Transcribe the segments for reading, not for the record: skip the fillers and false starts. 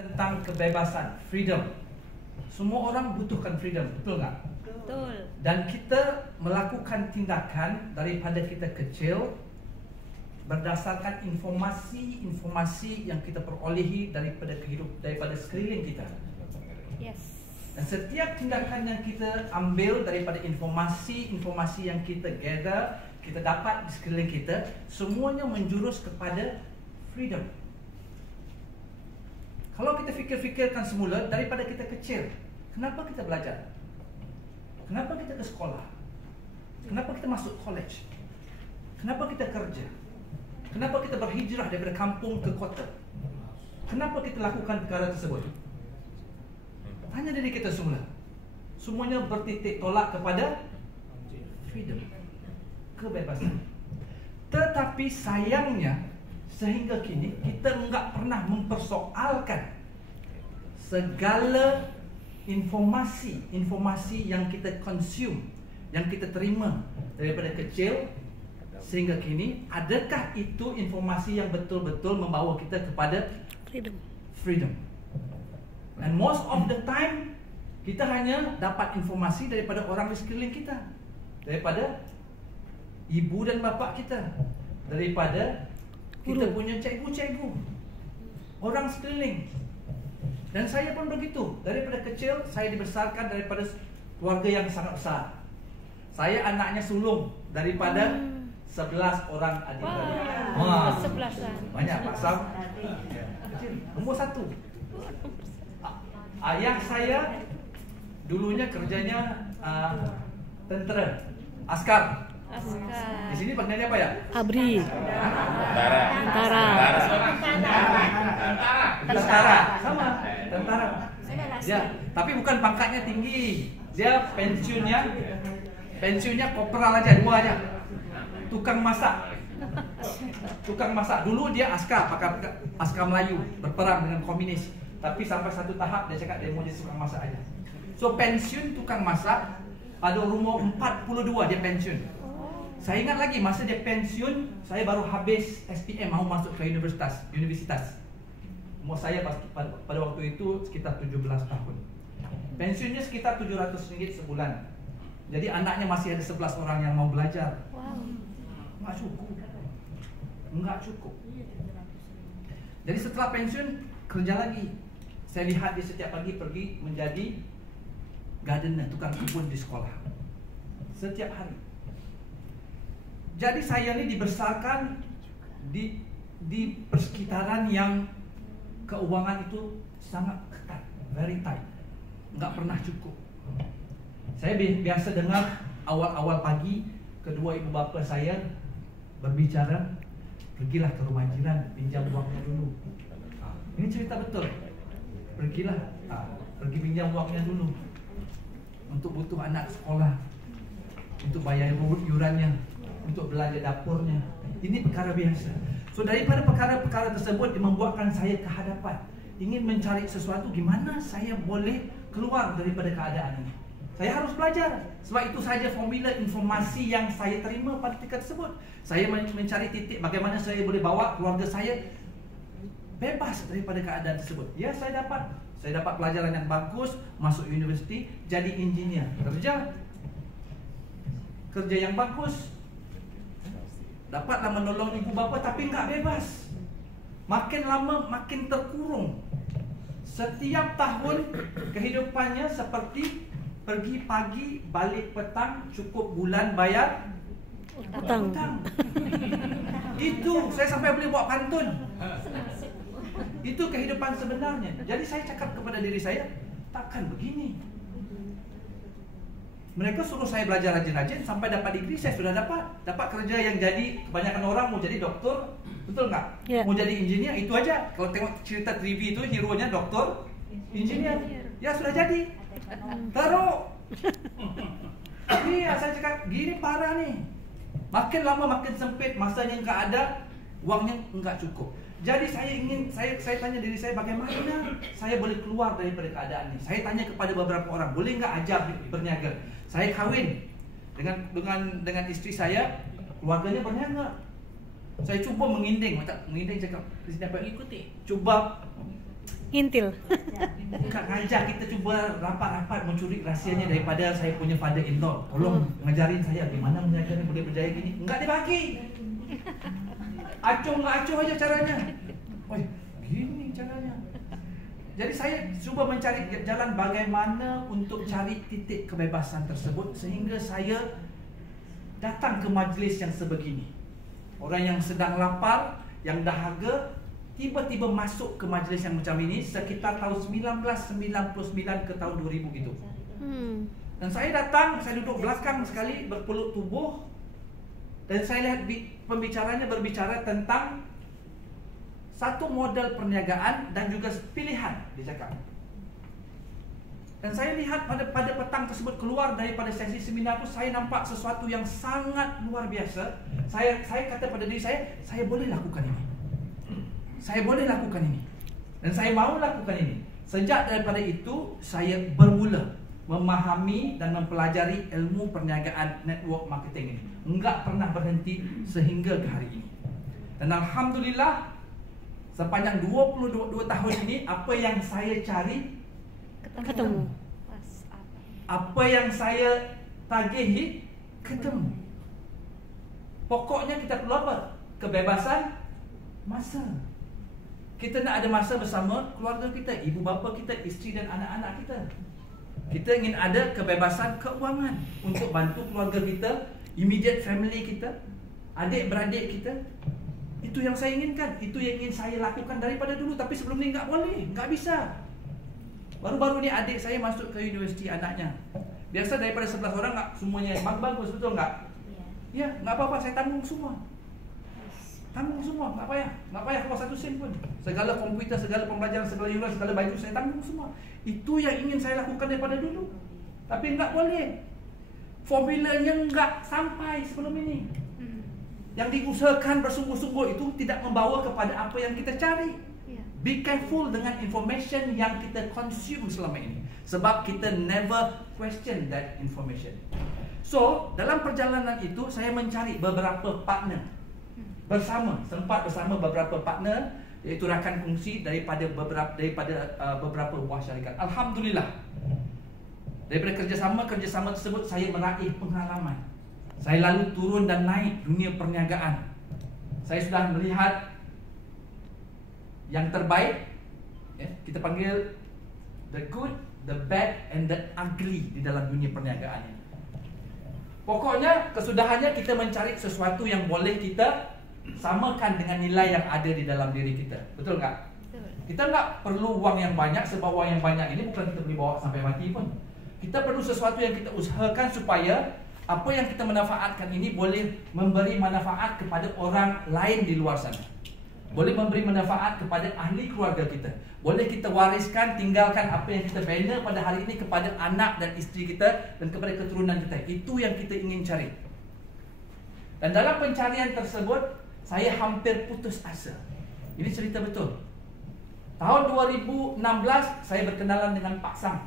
Tentang kebebasan, freedom. Semua orang butuhkan freedom, betul nggak? Betul. Dan kita melakukan tindakan daripada kita kecil berdasarkan informasi yang kita perolehi daripada daripada sekeliling kita. Yes. Dan setiap tindakan yang kita ambil daripada informasi yang kita gather, kita dapat di sekeliling kita, semuanya menjurus kepada freedom. Kalau kita fikirkan semula daripada kita kecil, kenapa kita belajar? Kenapa kita ke sekolah? Kenapa kita masuk college? Kenapa kita kerja? Kenapa kita berhijrah daripada kampung ke kota? Kenapa kita lakukan perkara tersebut? Tanya diri kita semula. Semuanya bertitik tolak kepada freedom, kebebasan. Tetapi sayangnya sehingga kini kita enggak pernah mempersoalkan segala informasi yang kita consume, yang kita terima daripada kecil sehingga kini. Adakah itu informasi yang betul-betul membawa kita kepada freedom? And most of the time kita hanya dapat informasi daripada orang di sekeliling kita, daripada ibu dan bapa kita, daripada kita punya cikgu-cikgu, orang sekeliling. Dan saya pun begitu. Daripada kecil saya dibesarkan daripada keluarga yang sangat besar. Saya anaknya sulung daripada 11 orang adik-beradik. Wah, 11. Banyak Pak Sam. Kecil, nombor 1. Ayah saya dulunya kerjanya tentera, askar. Di sini panggilnya apa ya? Abri. Tentara. Sama. Tentara. Ya, tapi bukan pangkatnya tinggi. Dia pensiunnya kopral aja, 2 aja. Tukang masak. Dulu dia askar, askar Melayu, berperang dengan komunis. Tapi sampai satu tahap dia cakap dia mau jadi tukang masak aja. So pensiun tukang masak, pada umur 42 dia pensiun. Saya ingat lagi masa dia pensiun, saya baru habis SPM, mau masuk ke universitas. Umur saya pada waktu itu sekitar 17 tahun. Pensiunnya sekitar RM700 sebulan. Jadi anaknya masih ada 11 orang yang mau belajar. Enggak cukup. Jadi setelah pensiun kerja lagi. Saya lihat dia setiap pagi pergi menjadi gardener, tukang kebun di sekolah. Setiap hari. Jadi saya ini dibesarkan di persekitaran yang keuangan itu sangat ketat, very tight, nggak pernah cukup. Saya biasa dengar awal-awal pagi kedua ibu bapa saya berbicara, pergilah ke rumah jiran, pinjam uangnya dulu. Ini cerita betul. Pergi pinjam uangnya dulu untuk butuh anak sekolah, untuk bayar iurannya, untuk belanja dapurnya. Ini perkara biasa. So daripada perkara-perkara tersebut yang membuatkan saya ke hadapan, ingin mencari sesuatu, gimana saya boleh keluar daripada keadaan ini. Saya harus belajar. Sebab itu saja formula informasi yang saya terima pada ketika tersebut. Saya mencari titik bagaimana saya boleh bawa keluarga saya bebas daripada keadaan tersebut. Ya, saya dapat pelajaran yang bagus, masuk universiti, jadi engineer, kerja yang bagus. Dapatlah menolong ibu bapa, tapi enggak bebas. Makin lama makin terkurung. Setiap tahun kehidupannya seperti pergi pagi, balik petang, cukup bulan bayar hutang. Itu saya sampai boleh buat pantun. Itu kehidupan sebenarnya. Jadi saya cakap kepada diri saya, takkan begini. Mereka suruh saya belajar rajin-rajin sampai dapat degree. Saya sudah dapat kerja yang jadi kebanyakan orang mau jadi doktor, betul nggak? Yeah. Mau jadi engineer, itu aja. Kalau tengok cerita TV itu hero-nya doktor, engineer, ya sudah jadi. Teruk. Iya, saya cakap gini parah nih. Makin lama makin sempit, masanya nggak ada, uangnya nggak cukup. Jadi saya tanya diri saya, bagaimana saya boleh keluar daripada keadaan ini. Saya tanya kepada beberapa orang, boleh nggak ajar berniaga. Saya kawin dengan istri saya, keluarganya berniaga. Saya cuba menginding cakap di sini apa? Ikuti. Cuba Intil. Bukan ngajar, kita cuba rapat-rapat mencuri rahsianya daripada saya punya father-in-law. Tolong ngajarin saya bagaimana menjaga ni boleh berjaya gini. Enggak dibagi. Acuh aja caranya. Oi, gini caranya. Jadi saya cuba mencari jalan bagaimana untuk cari titik kebebasan tersebut sehingga saya datang ke majlis yang sebegini. Orang yang sedang lapar, yang dahaga, tiba-tiba masuk ke majlis yang macam ini sekitar tahun 1999 ke tahun 2000 gitu. Dan saya datang, saya duduk belakang sekali berpeluk tubuh, dan saya lihat pembicaranya berbicara tentang satu model perniagaan dan juga pilihan, dia cakap. Dan saya lihat pada petang tersebut keluar daripada sesi seminar itu, saya nampak sesuatu yang sangat luar biasa. Saya kata pada diri saya boleh lakukan ini. Saya boleh lakukan ini. Dan saya mahu lakukan ini. Sejak daripada itu, saya bermula memahami dan mempelajari ilmu perniagaan network marketing ini. Enggak pernah berhenti sehingga ke hari ini. Dan Alhamdulillah, sepanjang 22 tahun ini, apa yang saya cari Ketemu. Apa yang saya tagihi ketemu. Pokoknya kita perlu apa? Kebebasan masa. Kita nak ada masa bersama keluarga kita, ibu bapa kita, isteri dan anak-anak kita. Kita ingin ada kebebasan keuangan untuk bantu keluarga kita, immediate family kita, adik-beradik kita. Itu yang saya inginkan. Itu yang ingin saya lakukan daripada dulu. Tapi sebelum ni enggak boleh, enggak bisa. Baru-baru ni adik saya masuk ke universiti anaknya. Biasa daripada 11 orang enggak semuanya bagus, betul enggak? Ya, enggak apa-apa, saya tanggung semua. Tanggung semua, enggak payah keluar satu sen pun. Segala komputer, segala pembelajaran, segala yuran, segala baju saya tanggung semua. Itu yang ingin saya lakukan daripada dulu. Tapi enggak boleh. Formulanya enggak sampai sebelum ini. Yang diusahakan bersungguh-sungguh itu tidak membawa kepada apa yang kita cari. Be careful dengan information yang kita consume selama ini, sebab kita never question that information. So, dalam perjalanan itu saya mencari beberapa partner sempat bersama beberapa partner, iaitu rakan kongsi daripada beberapa buah syarikat. Alhamdulillah, daripada kerjasama tersebut saya meraih pengalaman. Saya lalu turun dan naik dunia perniagaan. Saya sudah melihat yang terbaik, kita panggil the good, the bad and the ugly di dalam dunia perniagaan ini. Pokoknya kesudahannya kita mencari sesuatu yang boleh kita samakan dengan nilai yang ada di dalam diri kita. Betul tak? Betul. Kita tak perlu wang yang banyak, sebab wang yang banyak ini bukan kita boleh bawa sampai mati pun. Kita perlu sesuatu yang kita usahakan supaya apa yang kita manfaatkan ini boleh memberi manfaat kepada orang lain di luar sana. Boleh memberi manfaat kepada ahli keluarga kita. Boleh kita wariskan, tinggalkan apa yang kita bina pada hari ini kepada anak dan isteri kita dan kepada keturunan kita. Itu yang kita ingin cari. Dan dalam pencarian tersebut, saya hampir putus asa. Ini cerita betul. Tahun 2016, saya berkenalan dengan Pak Sam.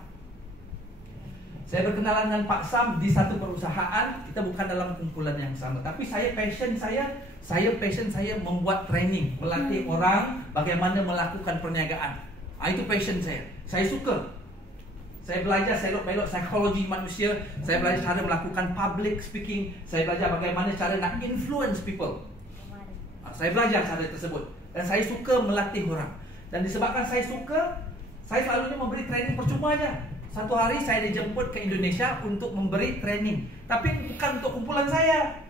Saya berkenalan dengan Pak Sam di satu perusahaan. Kita bukan dalam kumpulan yang sama, tapi passion saya membuat training, melatih orang bagaimana melakukan perniagaan. Itu passion saya. Saya suka. Saya belajar selok-belok psikologi manusia. Saya belajar cara melakukan public speaking. Saya belajar bagaimana cara nak influence people. Saya belajar cara tersebut. Dan saya suka melatih orang. Dan disebabkan saya suka, saya selalunya memberi training percuma aja. Satu hari saya dijemput ke Indonesia untuk memberi training, tapi bukan untuk kumpulan saya.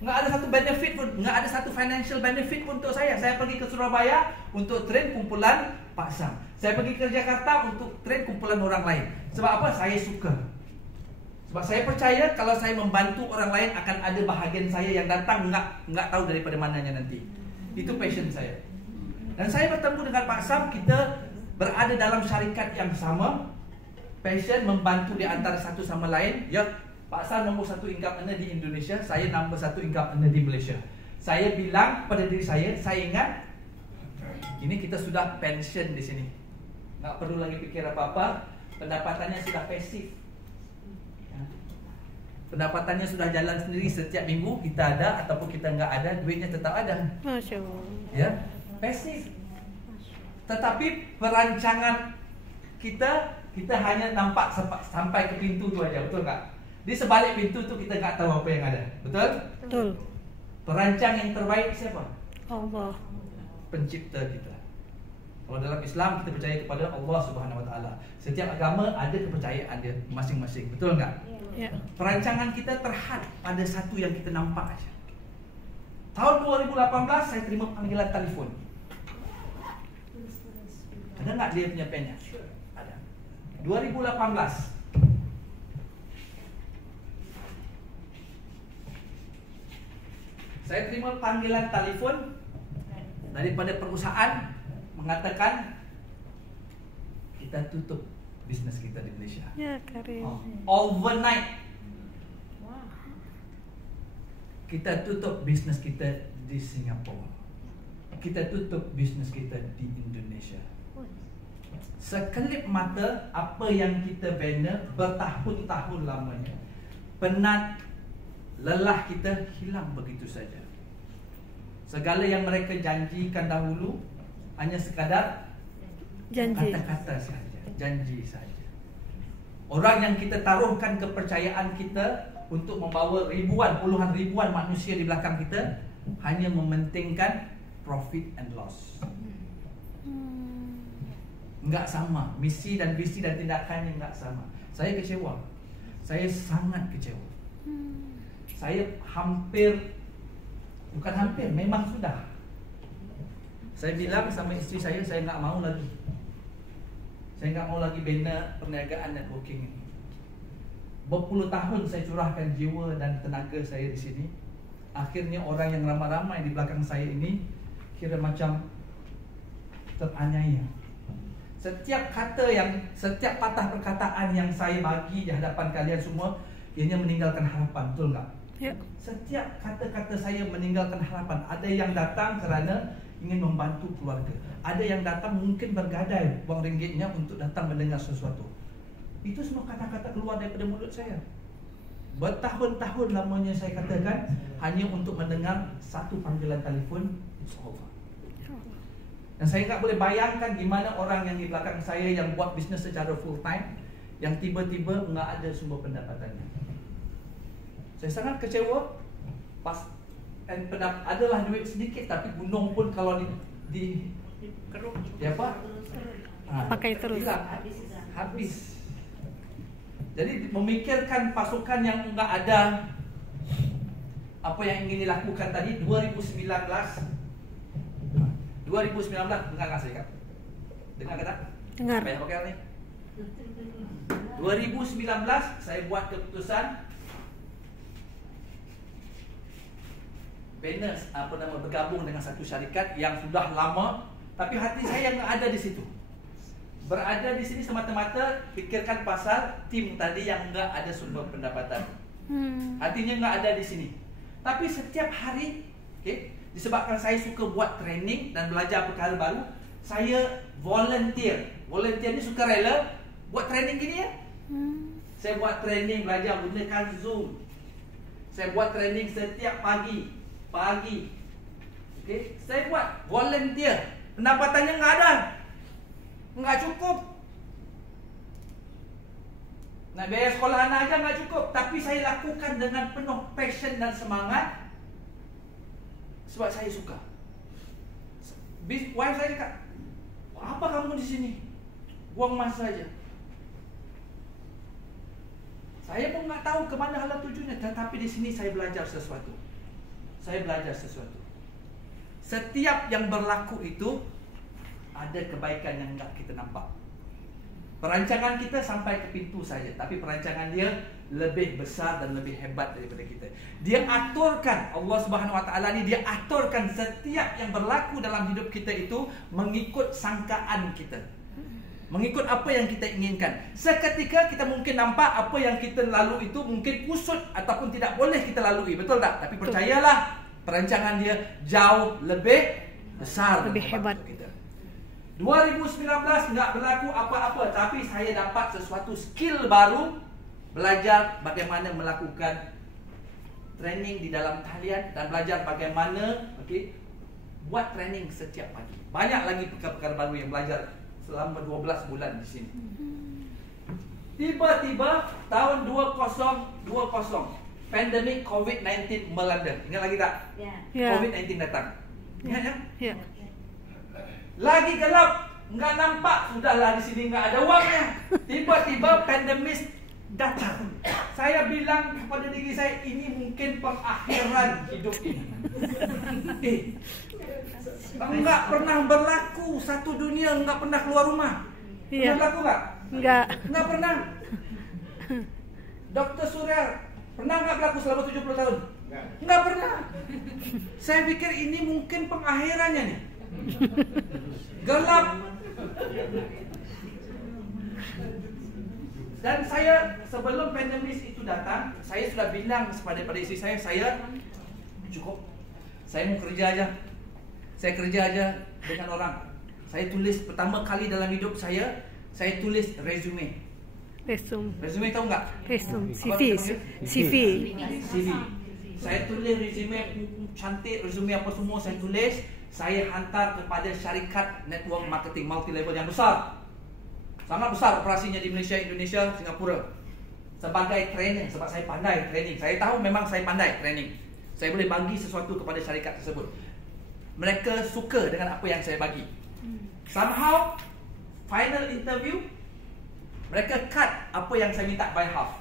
Nggak ada satu benefit pun, nggak ada satu financial benefit pun untuk saya. Saya pergi ke Surabaya untuk train kumpulan Pak Sam. Saya pergi ke Jakarta untuk train kumpulan orang lain. Sebab apa? Saya suka. Sebab saya percaya kalau saya membantu orang lain akan ada bahagian saya yang datang nggak tahu daripada mananya nanti. Itu passion saya. Dan saya bertemu dengan Pak Sam, kita berada dalam syarikat yang sama, passion membantu di antara satu sama lain. Ya, Pak Sam nombor 1 income earner di Indonesia, saya nombor 1 income earner di Malaysia. Saya bilang pada diri saya ingat, ini kita sudah pension di sini, nggak perlu lagi pikir apa-apa, pendapatannya sudah pasif. Pendapatannya sudah jalan sendiri, setiap minggu kita ada ataupun kita nggak ada, duitnya tetap ada. Masya Allah. Ya, pasif. Tetapi perancangan kita hanya nampak sampai ke pintu tu aja, betul tak? Di sebalik pintu tu kita tak tahu apa yang ada. Betul? Betul. Perancang yang terbaik siapa? Allah. Pencipta kita. Kalau dalam Islam kita percaya kepada Allah Subhanahu Wa Taala. Setiap agama ada kepercayaan dia masing-masing. Betul enggak? Ya. Perancangan kita terhad pada satu yang kita nampak aja. Tahun 2018 saya terima panggilan telefon. Ada enggak dia punya pennya? Ada. 2018. Saya terima panggilan telefon daripada perusahaan mengatakan kita tutup bisnes kita di Malaysia. Ya, keren. Overnight. Kita tutup bisnes kita di Singapura. Kita tutup bisnes kita di Indonesia. Sekelip mata apa yang kita bina bertahun-tahun lamanya, penat, lelah kita hilang begitu saja. Segala yang mereka janjikan dahulu hanya sekadar Janji. kata-kata saja, janji saja. Orang yang kita taruhkan kepercayaan kita untuk membawa puluhan ribuan manusia di belakang kita hanya mementingkan profit and loss. Enggak sama, misi dan visi dan tindakannya enggak sama. Saya kecewa. Saya sangat kecewa. Saya memang sudah. Saya bilang sama isteri saya enggak mau lagi. Saya enggak mau lagi bina perniagaan networking ini. Berpuluh tahun saya curahkan jiwa dan tenaga saya di sini. Akhirnya orang yang ramai-ramai di belakang saya ini kira macam teraniaya. Setiap patah perkataan yang saya bagi di hadapan kalian semua, ianya meninggalkan harapan, betul enggak? Ya. Setiap kata-kata saya meninggalkan harapan. Ada yang datang kerana ingin membantu keluarga. Ada yang datang mungkin bergadai wang ringgitnya untuk datang mendengar sesuatu. Itu semua kata-kata keluar daripada mulut saya. Bertahun-tahun lamanya saya katakan hanya untuk mendengar satu panggilan telefon, it's over. Dan saya tak boleh bayangkan gimana orang yang di belakang saya yang buat bisnes secara full time, yang tiba-tiba enggak ada sumber pendapatannya. Saya sangat kecewa. Adalah duit sedikit, tapi gunung pun kalau pakai terus. Habis. Jadi memikirkan pasukan yang enggak ada apa yang ingin dilakukan tadi 2019 dengar tak saya? Dengar tak? Dengar. Apa yang pakai ni? 2019 saya buat keputusan bergabung dengan satu syarikat yang sudah lama, tapi hati saya yang ada di situ. Berada di sini semata-mata fikirkan pasal tim tadi yang enggak ada sumber pendapatan. Hatinya enggak ada di sini. Tapi setiap hari, disebabkan saya suka buat training dan belajar perkara baru, saya volunteer. Volunteer ni sukarela buat training gini ya. Saya buat training belajar gunakan Zoom. Saya buat training setiap pagi. Saya buat volunteer. Pendapatannya enggak ada. Enggak cukup. Nak biaya sekolah anak aja enggak cukup, tapi saya lakukan dengan penuh passion dan semangat sebab saya suka. Wife saya cakap, apa kamu di sini? Buang masa aja. Saya pun enggak tahu ke mana hala tujuannya, tetapi di sini saya belajar sesuatu. Setiap yang berlaku itu ada kebaikan yang enggak kita nampak. Perancangan kita sampai ke pintu saja, tapi perancangan dia lebih besar dan lebih hebat daripada kita. Dia aturkan, Allah Subhanahu Wa Taala ni dia aturkan setiap yang berlaku dalam hidup kita itu mengikut sangkaan kita, mengikut apa yang kita inginkan. Seketika kita mungkin nampak apa yang kita lalui itu mungkin kusut ataupun tidak boleh kita lalui, betul tak? Tapi percayalah, perancangan dia jauh lebih besar, lebih hebat kita. 2019 enggak berlaku apa-apa, tapi saya dapat sesuatu skill baru, belajar bagaimana melakukan training di dalam talian dan belajar bagaimana buat training setiap pagi. Banyak lagi perkara-perkara baru yang belajar selama 12 bulan di sini. Tiba-tiba tahun 2020 pandemik COVID-19 melanda. Ingat lagi tak? Ya. COVID-19 datang. Ingat ya? Ya. Lagi gelap, nggak nampak, sudahlah di sini nggak ada uangnya. Tiba-tiba pandemik datang. Saya bilang kepada diri saya, ini mungkin pengakhiran hidup ini. Enggak pernah berlaku satu dunia enggak pernah keluar rumah. Iya. Berlaku enggak? Enggak pernah. Dr. Surya pernah enggak berlaku selama 70 tahun? Enggak pernah. Saya pikir ini mungkin pengakhirannya nih. Gelap. Dan saya sebelum pandemi itu datang, saya sudah bilang kepada istri saya cukup. Saya mau kerja aja. Saya kerja aja dengan orang. Saya tulis pertama kali dalam hidup saya tulis resume. Resume tahu nggak? CV. Saya tulis resume cantik, resume apa semua saya tulis. Saya hantar kepada syarikat network marketing multi level yang besar. Sangat besar operasinya di Malaysia, Indonesia, Singapura. Sebagai training, sebab saya pandai training. Saya tahu memang saya pandai training. Saya boleh bagi sesuatu kepada syarikat tersebut. Mereka suka dengan apa yang saya bagi. Somehow, final interview, mereka cut apa yang saya minta by half.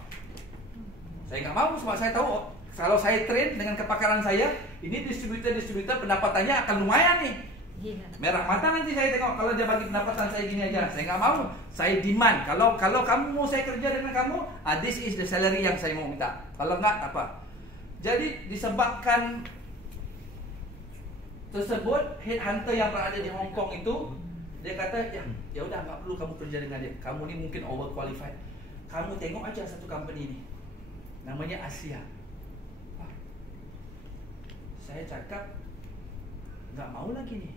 Saya tak mahu sebab saya tahu kalau saya train dengan kepakaran saya, ini distributor pendapatannya akan lumayan nih. Merah mata nanti saya tengok kalau dia bagi pendapatan saya gini aja. Saya tak mahu. Saya demand. Kalau kamu mau saya kerja dengan kamu, this is the salary yang saya mau minta. Kalau enggak, tak apa. Jadi disebabkan tersebut, headhunter yang berada di Hong Kong itu, dia kata, ya udah nggak perlu kamu kerja dengan dia. Kamu ni mungkin overqualified. Kamu tengok aja satu company ni, namanya Asia. Saya cakap, nggak mau lagi nih.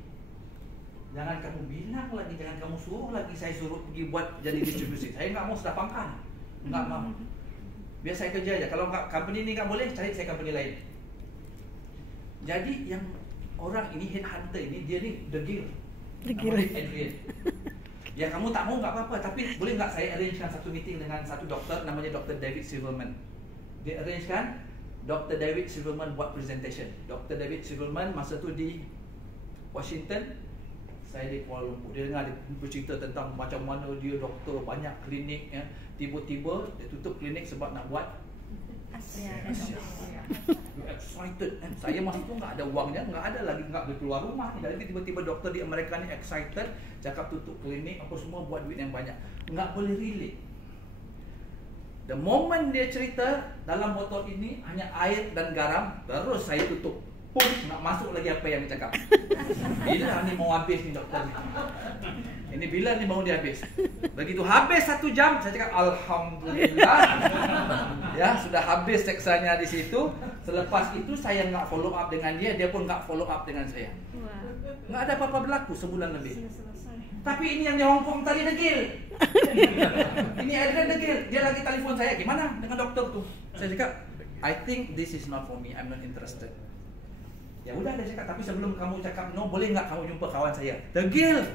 Jangan kamu bilang lagi, jangan kamu suruh lagi. Saya suruh pergi buat jadi distribusi. Saya nggak mau sudah pangkal, nggak mau. Biar saya kerja aja. Kalau company ni nggak boleh, cari saya company lain. Jadi yang orang ini headhunter ini, dia ni degil. Adrian. Ya kamu tak mau nggak apa-apa, tapi boleh nggak saya arrangekan satu meeting dengan satu doktor namanya Dr. David Silverman. Dia arrangekan Dr. David Silverman buat presentation. Dr. David Silverman masa tu di Washington, saya di Kuala Lumpur. Dia dengar dia bercerita tentang macam mana dia doktor, banyak klinik ya. Tiba-tiba dia tutup klinik sebab nak buat Asia. Excited kan? Saya masa tu nggak ada uangnya, nggak ada lagi, nggak boleh keluar rumah. Jadi tiba-tiba doktor di Amerika ni excited, cakap tutup klinik apa semua buat duit yang banyak. Nggak boleh relate. The moment dia cerita dalam botol ini hanya air dan garam, terus saya tutup. Pum, nak masuk lagi apa yang dia cakap. Bila ni mau habis ni doktor ni? Ini bila ni mau dia habis? Begitu habis 1 jam, saya cakap alhamdulillah. Ya, sudah habis seksanya di situ. Selepas itu saya nggak follow up dengan dia, dia pun nggak follow up dengan saya. Nggak ada apa-apa berlaku sebulan lebih. Tapi ini yang di Hong Kong tadi degil. Ini Adrian degil. Dia lagi telefon saya, gimana dengan dokter tuh? Saya cakap, I think this is not for me. I'm not interested. Ya udah dia cakap, tapi sebelum kamu cakap no, boleh nggak kamu jumpa kawan saya? Degil.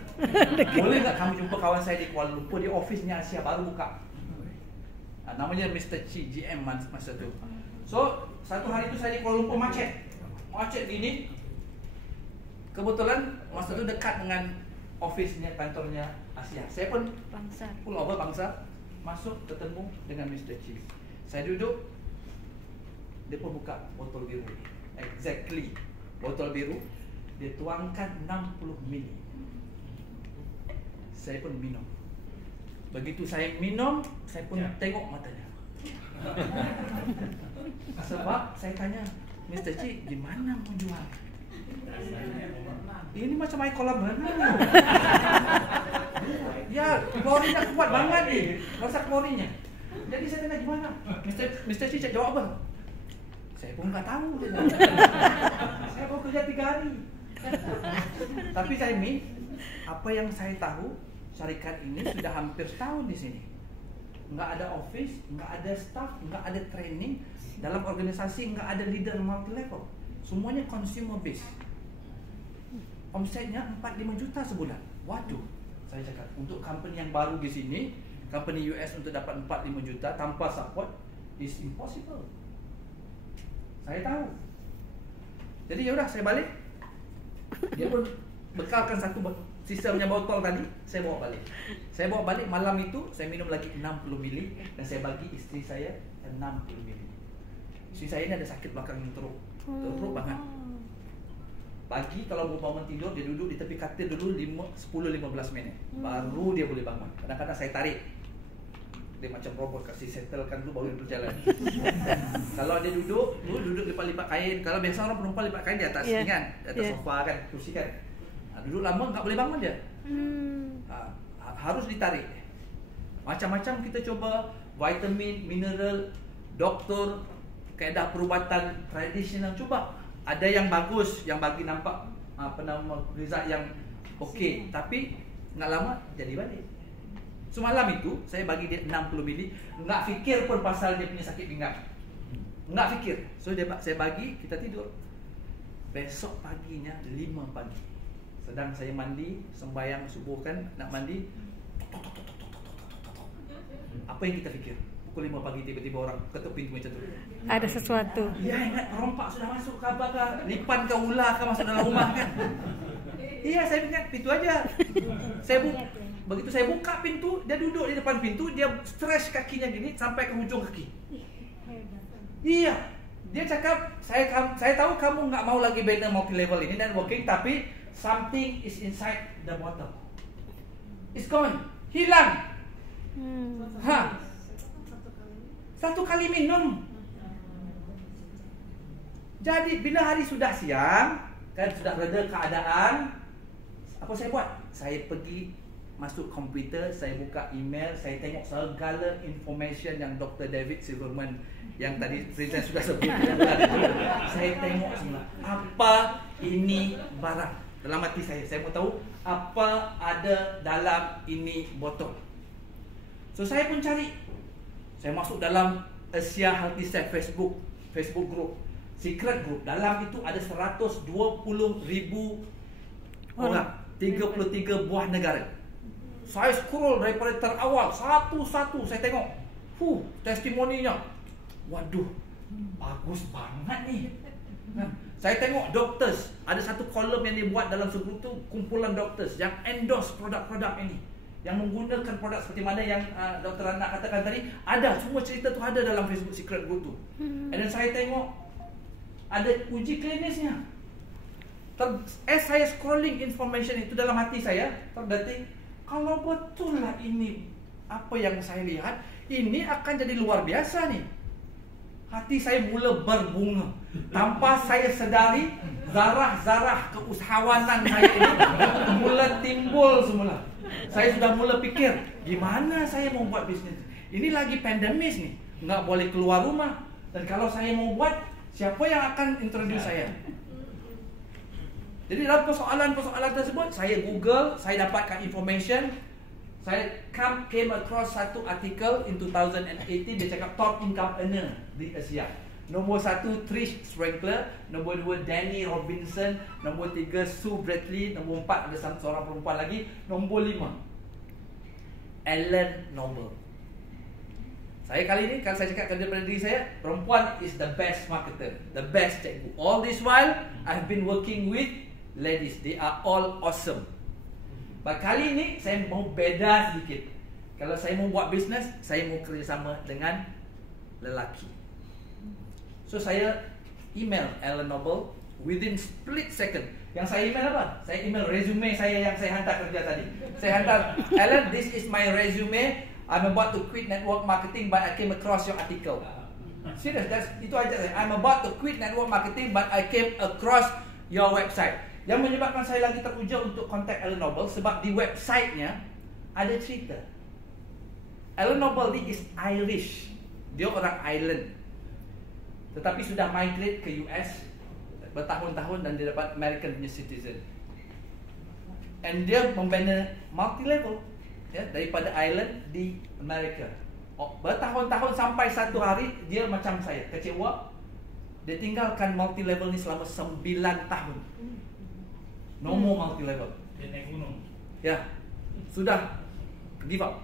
Boleh nggak kamu jumpa kawan saya di Kuala Lumpur, di office-nya Asia baru buka. Namanya Mr. Chi, GM masa tu. So, satu hari itu saya di Kuala Lumpur macet gini. Kebetulan masa tu dekat dengan office-nya, kantornya Asia. Saya pun pull over Bangsa, masuk ketemu dengan Mr. Chi. Saya duduk, dia pun buka botol biru. Exactly. Botol biru, dia tuangkan 60 mili. Saya pun minum. Begitu saya minum, saya pun tengok matanya. Sebab saya tanya, Mr. Chi, di mana mau jual? Ini macam air kolam renang. Ya, klorinya kuat banget nih, rasa klorinya. Jadi saya tanya gimana? Mr. Chi jawab apa? Saya pun nggak tahu. Saya baru kerja 3 hari. Tapi saya apa yang saya tahu, syarikat ini sudah hampir setahun di sini. Nggak ada office, nggak ada staff, nggak ada training. Dalam organisasi nggak ada leader multi level. Semuanya consumer base. omsetnya 4-5 juta sebulan. Waduh, saya cakap untuk company yang baru di sini, company US untuk dapat 4-5 juta tanpa support is impossible. Saya tahu. Jadi ya udah, saya balik. Dia pun bekalkan satu sistemnya botol tadi, saya bawa balik. Saya bawa balik malam itu, saya minum lagi 60 mili dan saya bagi istri saya 60 mili. Istri saya ini ada sakit belakang yang teruk banget. Pagi kalau mau bangun tidur, dia duduk di tepi katil dulu 10-15 minit. Baru dia boleh bangun. Kadang-kadang saya tarik. Dia macam robot, kasih settlekan dulu baru dia berjalan. Kalau dia duduk lipat-lipat kain. Kalau biasa orang perempuan lipat kain di atas ringan, di atas sofa kan, kursi kan. Duduk lama tak boleh bangun dia. Harus ditarik. Macam-macam kita coba, vitamin, mineral, doktor, kaedah perubatan tradisional coba. Ada yang bagus, yang bagi nampak result yang okey, tapi enggak lama jadi balik. Semalam itu saya bagi dia 60 mili, enggak fikir pun pasal dia punya sakit pinggang. Enggak fikir. So saya bagi, kita tidur. Besok paginya 5 pagi. Sedang saya mandi, sembahyang subuh kan, nak mandi. Apa yang kita fikir? Pukul 5 pagi tiba-tiba orang ketuk pintu macam tu. Ada sesuatu. Ya, ingat perompak sudah masuk ke apa ke, lipan ke ular ke masuk dalam rumah kan. Iya, saya ingat pintu aja. Begitu saya buka pintu, dia duduk di depan pintu, dia stretch kakinya gini sampai ke hujung kaki. Iya, dia cakap, saya tahu kamu nggak mau lagi banner multi level ini dan working, tapi something is inside the bottle. It's gone, hilang. Satu kali minum. Jadi bila hari sudah siang, kan sudah reda keadaan, apa saya buat? Saya pergi masuk komputer, saya buka email, saya tengok segala information yang Dr. David Silverman yang tadi Presiden sudah sebut. Saya tengok semua. Apa ini barang? Dalam hati saya mau tahu apa ada dalam ini botol. So saya pun cari. Saya masuk dalam Asia Healthy Set Facebook group, secret group. Dalam itu ada 120,000 orang, 33 buah negara. Saya scroll daripada terawal satu-satu saya tengok. Testimoninya. Waduh, bagus banget nih. Saya tengok doctors, ada satu kolom yang dibuat dalam segrup tu, kumpulan doctors yang endorse produk-produk ini, yang menggunakan produk seperti mana yang Dr. Rana katakan tadi. Ada, semua cerita tu ada dalam Facebook secret group tu. Dan saya tengok ada uji klinisnya. As saya scrolling information itu, dalam hati saya terdetik, kalau betul lah ini apa yang saya lihat, ini akan jadi luar biasa nih. Hati saya mula berbunga. Tanpa saya sedari, zarah-zarah keusahawanan saya ini mula timbul semula. Saya sudah mula fikir, gimana saya mau buat bisnes? Ini lagi pandemis nih, nggak boleh keluar rumah. Dan kalau saya mau buat, siapa yang akan introduce saya? Jadi dalam persoalan-persoalan tersebut, saya Google, saya dapatkan information. Saya came across satu artikel in 2018, dia cakap top income earner di Asia. Nombor 1 Trish Sprinkler, nombor 2 Danny Robinson, nombor 3 Sue Bradley, nombor 4 ada seorang perempuan lagi, nombor 5 Ellen Noble. Saya kali ini, kalau saya cakap kepada diri saya, perempuan is the best marketer, the best cikgu. All this while, I've been working with ladies, they are all awesome. Kali ini saya mau beda sedikit. Kalau saya mau buat bisnes, saya mau kerjasama dengan lelaki. So saya email Ellen Noble within split second. Yang saya email apa? Saya email resume saya yang saya hantar kerja tadi. Saya hantar, Ellen, this is my resume. I'm about to quit network marketing, but I came across your article. Serious, itu aja. I'm about to quit network marketing, but I came across your website. Yang menyebabkan saya lagi teruja untuk kontak Ellen Noble, sebab di website-nya ada cerita. Ellen Noble ni is Irish. Dia orang Ireland, tetapi sudah migrate ke US bertahun-tahun dan dia dapat American citizen. And dia membina multi-level, ya, daripada Ireland di Amerika. Bertahun-tahun sampai satu hari dia macam saya, kecewa. Dia tinggalkan multi-level ni selama 9 tahun. No more multi-level. Dia naik gunung. Ya, sudah give up.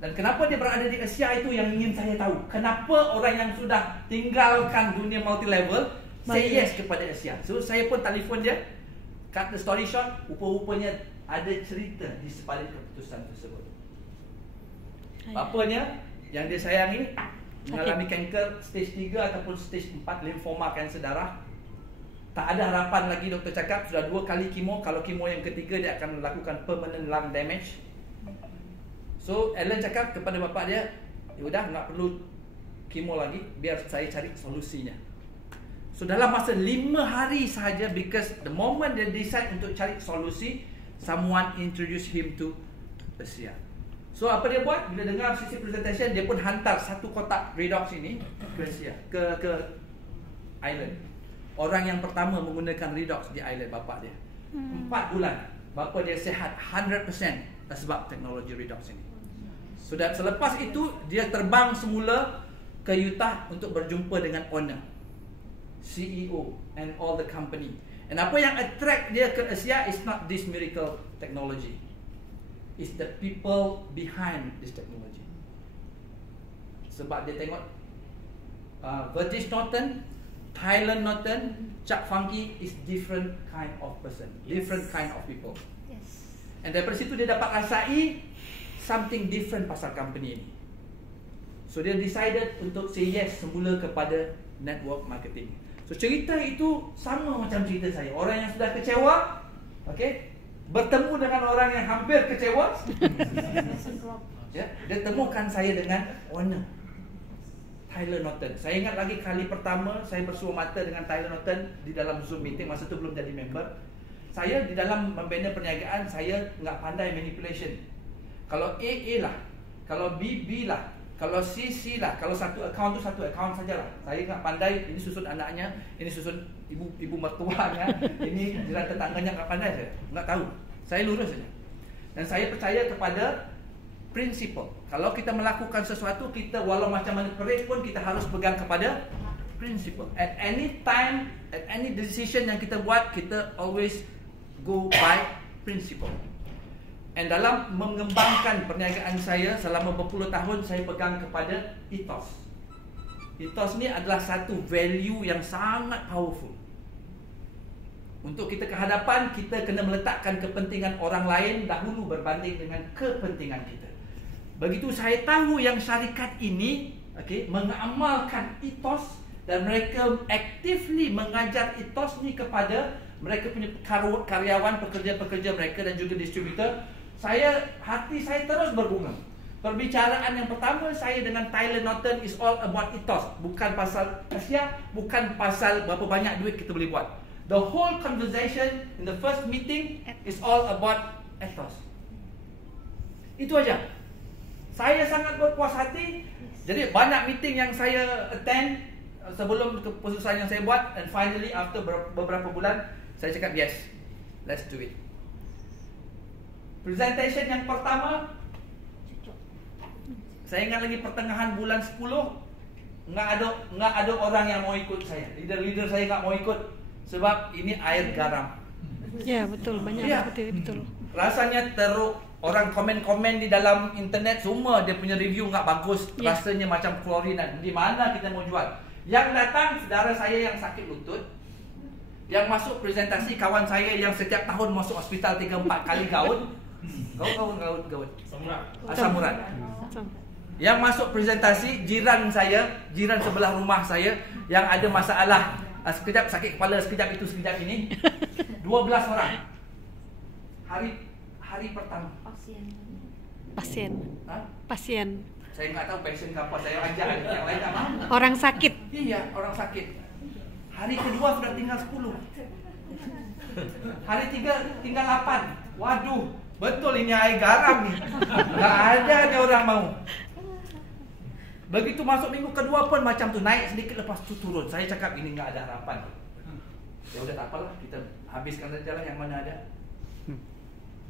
Dan kenapa dia berada di Asia itu yang ingin saya tahu. Kenapa orang yang sudah tinggalkan dunia multi-level say yes kepada Asia. So saya pun telefon dia. Cut the story short, rupa-rupanya ada cerita di sebalik keputusan tersebut. Bapanya yang dia sayangi mengalami kanker stage 3 ataupun stage 4 limfoma, kanser darah. Tak ada harapan lagi, doktor cakap sudah 2 kali kemo. Kalau kemo yang ketiga dia akan melakukan permanent lung damage. So Alan cakap kepada bapa dia, "Yaudah, tak perlu kemo lagi, biar saya cari solusinya." So dalam masa 5 hari sahaja, because the moment dia decide untuk cari solusi, someone introduce him to Asia. So apa dia buat? Bila dengar sesi presentation, dia pun hantar 1 kotak redox ini ke Asia, ke island. Orang yang pertama menggunakan redox di island bapa dia. 4 bulan bapa dia sihat 100% sebab teknologi redox ini. So dan selepas itu dia terbang semula ke Utah untuk berjumpa dengan owner, CEO and all the company. And apa yang attract dia ke Asia is not this miracle technology. It's the people behind this technology. Sebab dia tengok Virgil Norton, Tyler Norton, Chuck Funky is different kind of person, different kind of people. Yes. And daripada situ dia dapat rasai something different pasal company ini. So dia decided untuk say yes semula kepada network marketing. So cerita itu sama macam cerita saya. Orang yang sudah kecewa, okay, bertemu dengan orang yang hampir kecewa. Ya, dia temukan saya dengan owner Tyler Norton. Saya ingat lagi kali pertama saya bersua mata dengan Tyler Norton di dalam Zoom meeting. Masa tu belum jadi member. Saya di dalam membina perniagaan, saya enggak pandai manipulation. Kalau A lah, kalau B lah, kalau C lah. Kalau satu account tu satu account sajalah. Saya enggak pandai ini susun anaknya, ini susun ibu mertuanya, ini jiran tetangganya, enggak pandai saya. Enggak tahu. Saya lurus saja. Dan saya percaya kepada prinsipal. Kalau kita melakukan sesuatu, kita walau macam mana perit pun kita harus pegang kepada prinsipal. At any time, at any decision yang kita buat, kita always go by principle. And dalam mengembangkan perniagaan saya selama berpuluh tahun, saya pegang kepada ethos. Ethos ni adalah satu value yang sangat powerful. Untuk kita ke hadapan, kita kena meletakkan kepentingan orang lain dahulu berbanding dengan kepentingan kita. Begitu saya tahu yang syarikat ini, okay, mengamalkan ethos dan mereka actively mengajar ethos ni kepada mereka punya karyawan, pekerja-pekerja mereka dan juga distributor, hati saya terus berbunga. Perbicaraan yang pertama saya dengan Tyler Norton is all about ethos. Bukan pasal Asia, bukan pasal berapa banyak duit kita boleh buat. The whole conversation in the first meeting is all about ethos. Itu aja. Saya sangat berpuas hati. Jadi banyak meeting yang saya attend sebelum keputusan yang saya buat, and finally after beberapa bulan saya cakap yes, let's do it. Presentation yang pertama, saya ingat lagi pertengahan bulan 10, enggak ada orang yang mau ikut saya. Leader saya enggak mau ikut sebab ini air garam. Ya, betul, banyak betul. Rasanya teruk. Orang komen-komen di dalam internet semua dia punya review enggak bagus, rasanya macam klorinan. Di mana kita mau jual? Yang datang saudara saya yang sakit lutut, yang masuk presentasi kawan saya yang setiap tahun masuk hospital 3-4 kali gaut. Gaut. Asam urat. Yang masuk presentasi jiran saya, jiran sebelah rumah saya yang ada masalah, sekejap sakit kepala, sekejap itu, sekejap ini. 12 orang. Hari pertama. Pasien. Saya enggak tahu pasien ke apa, saya ajar yang lain tak mahu. Orang sakit. Iya, orang sakit. Hari kedua sudah tinggal 10. Hari 3 tinggal 8. Waduh, betul ini air garam nih. Enggak ada orang mau. Begitu masuk minggu kedua pun macam tu, naik sedikit lepas tu turun. Saya cakap ini enggak ada harapan. Ya udah tak apalah, kita habiskan saja lah yang mana ada.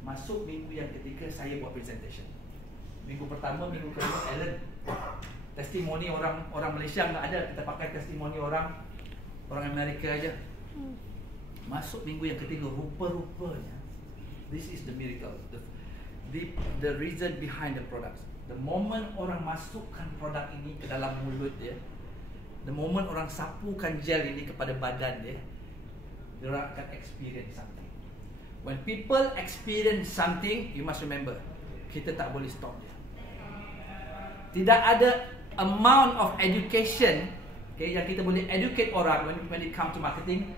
Masuk minggu yang ketiga saya buat presentation. Minggu pertama, minggu kedua Alan. Testimoni orang Malaysia enggak ada, kita pakai testimoni orang Amerika aja. Masuk minggu yang ketiga, rupa-rupanya, this is the miracle, the reason behind the products. The moment orang masukkan produk ini ke dalam mulut dia, the moment orang sapukan gel ini kepada badan dia, dia akan experience something. When people experience something, you must remember, kita tak boleh stop dia. Tidak ada amount of education, okay, yang kita boleh educate orang when it come to marketing,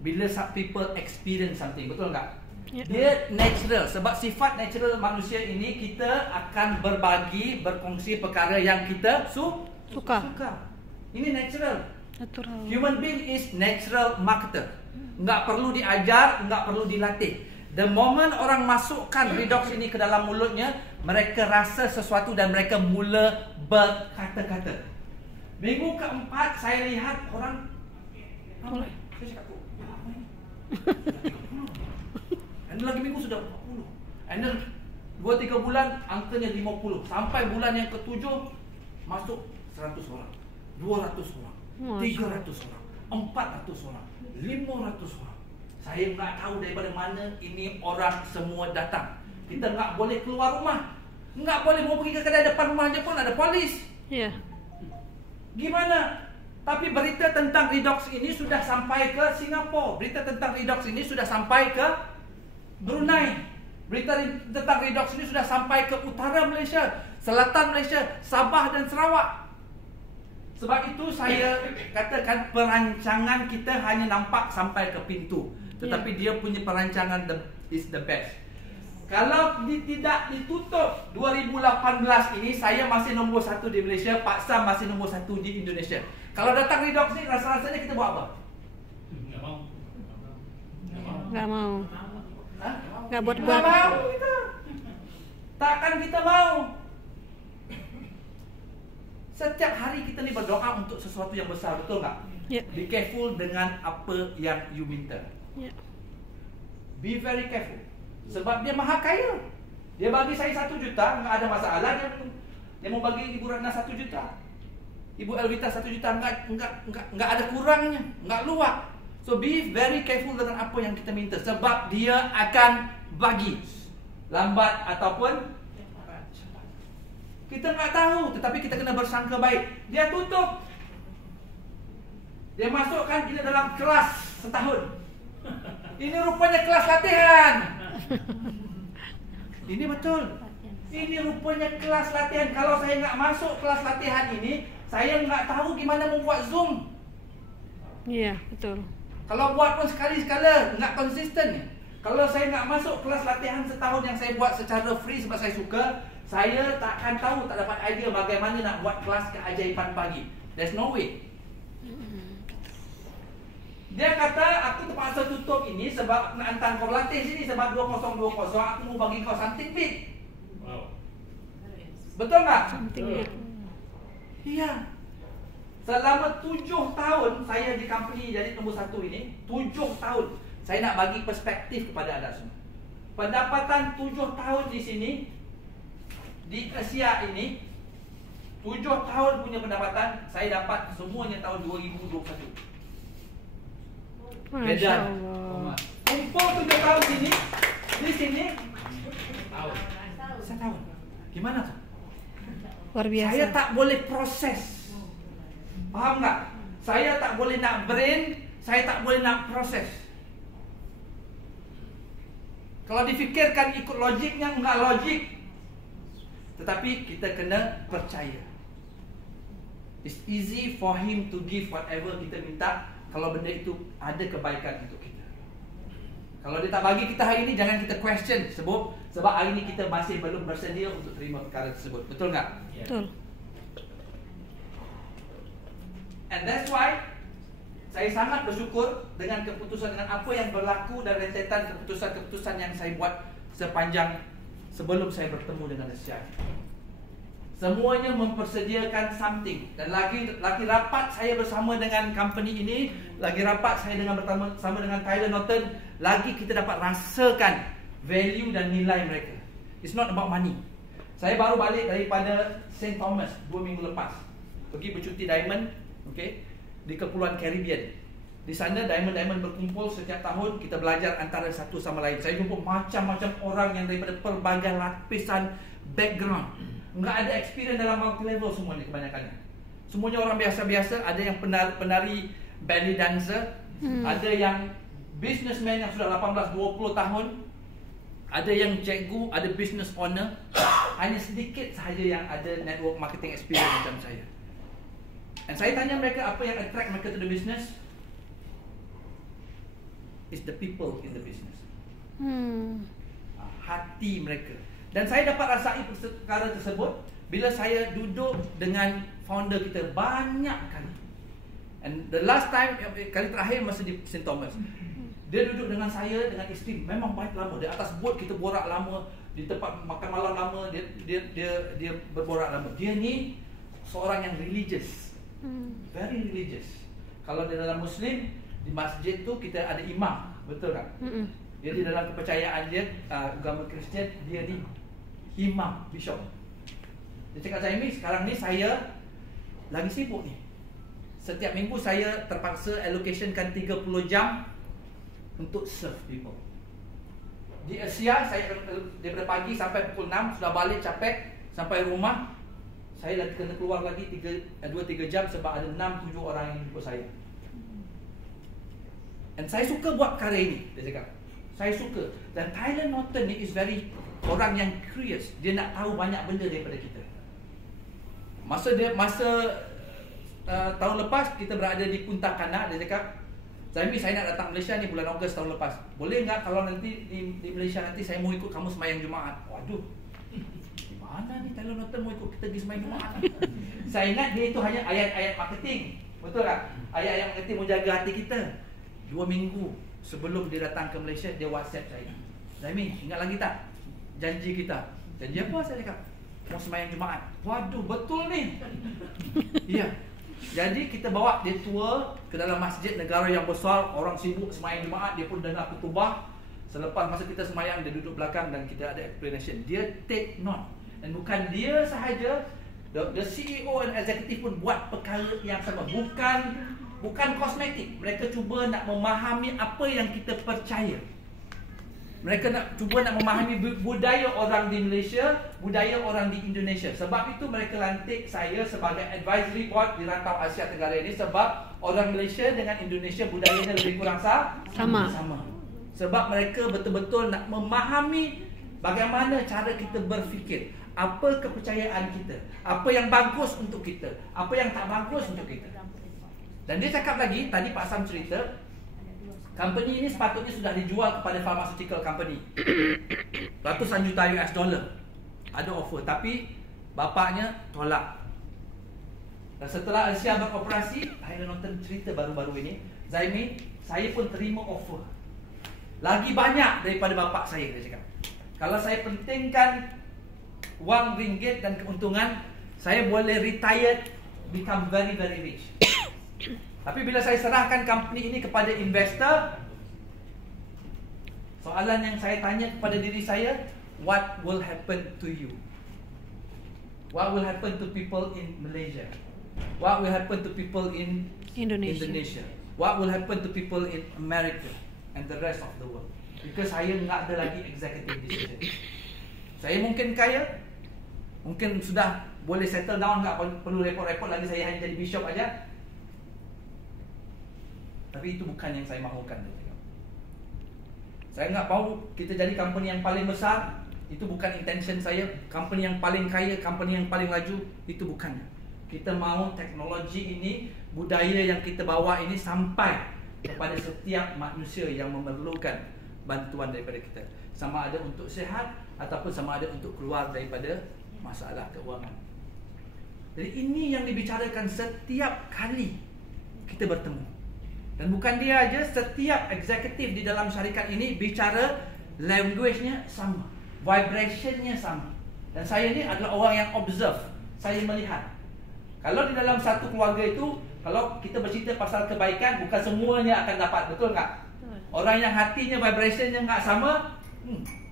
bila people experience something. Betul tak? Yeah. Dia natural. Sebab sifat natural manusia ini, kita akan berbagi, berkongsi perkara yang kita suka. Ini natural. Human being is natural marketer. Enggak perlu diajar, enggak perlu dilatih. The moment orang masukkan Redox ini ke dalam mulutnya, mereka rasa sesuatu dan mereka mula berkata-kata. Minggu keempat saya lihat orang saya cakap, apa ini? And lagi minggu sudah 40. And then 2-3 bulan angkanya 50. Sampai bulan yang ke-7 masuk 100 orang, 200 orang, 300 orang, 400 orang, 500 orang. Saya tak tahu daripada mana ini orang semua datang. Kita tak boleh keluar rumah. Tak boleh mau pergi ke kedai depan rumah je pun ada polis. Ya. Gimana? Tapi berita tentang Redox ini sudah sampai ke Singapura. Berita tentang Redox ini sudah sampai ke Brunei. Berita tentang Redox ini sudah sampai ke utara Malaysia, selatan Malaysia, Sabah dan Sarawak. Sebab itu saya katakan perancangan kita hanya nampak sampai ke pintu, tetapi dia punya perancangan is the best. Kalau tidak ditutup 2018 ini, saya masih nombor 1 di Malaysia, Pak Sam masih nombor 1 di Indonesia. Kalau datang Redox ni, rasa-rasanya kita buat apa? Nggak mau. Nggak buat Nggak mau kita. Takkan kita mau. Setiap hari kita ni berdoa untuk sesuatu yang besar, betul tak? Yeah. Be careful dengan apa yang you minta. Yeah. Be very careful. Sebab dia maha kaya. Dia bagi saya 1 juta, enggak ada masalah. Dia mau bagi Ibu Ratna 1 juta, Ibu Elvita 1 juta, enggak ada kurangnya, enggak luar. So be very careful dengan apa yang kita minta, sebab dia akan bagi lambat ataupun kita enggak tahu, tetapi kita kena bersangka baik. Dia tutup, dia masukkan kita dalam kelas setahun. Ini rupanya kelas latihan. Ini betul. Ini rupanya kelas latihan. Kalau saya enggak masuk kelas latihan ini, saya enggak tahu gimana membuat Zoom. Iya, betul. Kalau buat pun sekali-sekala, enggak konsisten. Kalau saya enggak masuk kelas latihan setahun yang saya buat secara free sebab saya suka, saya tak akan tahu, tak dapat idea bagaimana nak buat kelas keajaiban pagi. There's no way. Dia kata, aku terpaksa tutup ini sebab nak hantar kau latih sini, sebab 2020 aku mau bagi kau something big. Wow. Betul tak? Something big. Iya. Selama 7 tahun saya di company jadi nombor 1 ini, 7 tahun saya nak bagi perspektif kepada anda semua. Pendapatan 7 tahun di sini, di Asia ini, 7 tahun punya pendapatan saya dapat semuanya tahun 2021. Beda. Kumpul 7 tahun sini, di sini setahun. Gimana tu? Luar biasa. Saya tak boleh proses. Faham tak? Saya tak boleh nak brain, saya tak boleh nak proses. Kalau difikirkan ikut logiknya, enggak logik. Tetapi kita kena percaya. It's easy for him to give whatever kita minta, kalau benda itu ada kebaikan untuk kita. Kalau dia tak bagi kita hari ini, jangan kita question. Sebab hari ini kita masih belum bersedia untuk terima perkara tersebut. Betul tak? Betul. And that's why saya sangat bersyukur dengan keputusan, dengan apa yang berlaku dan rentetan keputusan-keputusan yang saya buat sepanjang sebelum saya bertemu dengan Asia. Semuanya mempersediakan something. Dan lagi rapat saya bersama dengan company ini, lagi rapat saya bersama dengan Tyler Norton, lagi kita dapat rasakan value dan nilai mereka. It's not about money. Saya baru balik daripada St. Thomas 2 minggu lepas, pergi bercuti diamond, okay, di Kepulauan Caribbean. Di sana diamond-diamond berkumpul setiap tahun, kita belajar antara satu sama lain. Saya jumpa macam-macam orang yang daripada pelbagai lapisan background. Enggak ada experience dalam multi level semuanya kebanyakannya. Semuanya orang biasa-biasa, ada yang penari belly dancer, ada yang businessman yang sudah 18-20 tahun, ada yang cikgu, ada business owner. Hanya sedikit sahaja yang ada network marketing experience macam saya. Dan saya tanya mereka apa yang attract mereka to the business. Is the people in the business. Hati mereka. Dan saya dapat rasai perkara tersebut bila saya duduk dengan founder kita banyak kali. And the last time, kali terakhir masa di St. Thomas, dia duduk dengan saya, dengan isteri, memang baik lama. Di atas boat kita borak lama, di tempat makan malam lama, dia berborak lama. Dia ni seorang yang religious, very religious. Kalau di dalam Muslim, di masjid tu kita ada imam, betul tak? Dia di dalam kepercayaan dia, agama Kristian, dia ni imam, bishop. Dia cakap, saya ni sekarang ni saya lagi sibuk ni. Setiap minggu saya terpaksa allocationkan 30 jam untuk serve people. Di Asia, saya daripada pagi sampai pukul 6, sudah balik capek, sampai rumah saya lagi kena keluar lagi 2-3 jam sebab ada 6-7 orang yang jumpa saya. Dan saya suka buat perkara ini, dia cakap. Saya suka. Dan Tyler Norton ni is very orang yang curious. Dia nak tahu banyak benda daripada kita. Masa tahun lepas kita berada di Punta Cana, dia cakap, Zaimi, saya nak datang Malaysia ni bulan Ogos tahun lepas. Boleh enggak kalau nanti di Malaysia nanti saya mau ikut kamu sembahyang Jumaat? Waduh. Di mana ni Tyler Norton mau ikut kita pergi sembahyang Jumaat? Saya ingat dia itu hanya ayat-ayat marketing. Betul tak? Ayat-ayat marketing mau jaga hati kita. 2 minggu sebelum dia datang ke Malaysia, dia WhatsApp saya. Zaimi, ingat lagi tak janji kita? Janji apa? Saya cakap, mau sembahyang Jumaat. Waduh, betul ni. Ya. Jadi kita bawa dia tour ke dalam masjid negara yang besar, orang sibuk sembahyang Jumaat, dia pun dengar khutbah. Selepas masa kita sembahyang, dia duduk belakang dan kita ada explanation. Dia take note. Dan bukan dia sahaja, the CEO dan executive pun buat perkara yang sama. Bukan kosmetik. Mereka cuba nak memahami apa yang kita percaya. Mereka cuba nak memahami budaya orang di Malaysia, budaya orang di Indonesia. Sebab itu mereka lantik saya sebagai advisory board di rantau Asia Tenggara ini. Sebab orang Malaysia dengan Indonesia budayanya lebih kurang sama. Sebab mereka betul-betul nak memahami bagaimana cara kita berfikir. Apa kepercayaan kita, apa yang bagus untuk kita, apa yang tak bagus untuk kita. Dan dia cakap lagi, tadi Pak Sam cerita, company ini sepatutnya sudah dijual kepada pharmaceutical company. Ratusan juta US dollar ada offer, tapi bapaknya tolak. Dan setelah Asia beroperasi, Tyler Norton cerita baru-baru ini, Zaimi, saya pun terima offer lagi banyak daripada bapak saya, dia cakap. Kalau saya pentingkan wang ringgit dan keuntungan, saya boleh retire, become very very rich. Tapi bila saya serahkan company ini kepada investor, soalan yang saya tanya kepada diri saya, what will happen to you? What will happen to people in Malaysia? What will happen to people in Indonesia? What will happen to people in America and the rest of the world? Because saya enggak ada lagi executive decision. Saya mungkin kaya, mungkin sudah boleh settle down, enggak perlu repot-repot lagi, saya hanya jadi bishop aja. Tapi itu bukan yang saya mahukan. Saya enggak mahu kita jadi company yang paling besar. Itu bukan intention saya. Company yang paling kaya, company yang paling laju, itu bukannya. Kita mahu teknologi ini, budaya yang kita bawa ini sampai kepada setiap manusia yang memerlukan bantuan daripada kita. Sama ada untuk sihat ataupun sama ada untuk keluar daripada masalah keuangan. Jadi ini yang dibicarakan setiap kali kita bertemu. Dan bukan dia aja, setiap eksekutif di dalam syarikat ini bicara language-nya sama, vibration-nya sama. Dan saya ni adalah orang yang observe, saya melihat. Kalau di dalam satu keluarga itu, kalau kita bercerita pasal kebaikan, bukan semuanya akan dapat, betul tak? Orang yang hatinya, vibration-nya enggak sama,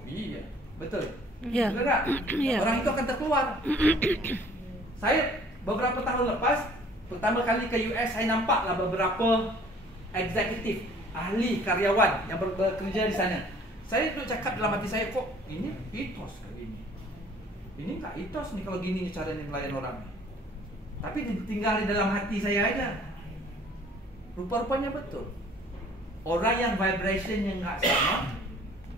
iya, betul. Ya. Betul tak? Ya. Orang itu akan terkeluar. Saya beberapa tahun lepas, pertama kali ke US, saya nampaklah beberapa eksekutif, ahli, karyawan yang bekerja di sana. Saya duduk cakap dalam hati saya, kok ini etos kali ini. Ini tak etos nih kalau gini cara melayan orang. Tapi tinggal di dalam hati saya aja. Rupa-rupanya betul. Orang yang vibration yang nggak sama,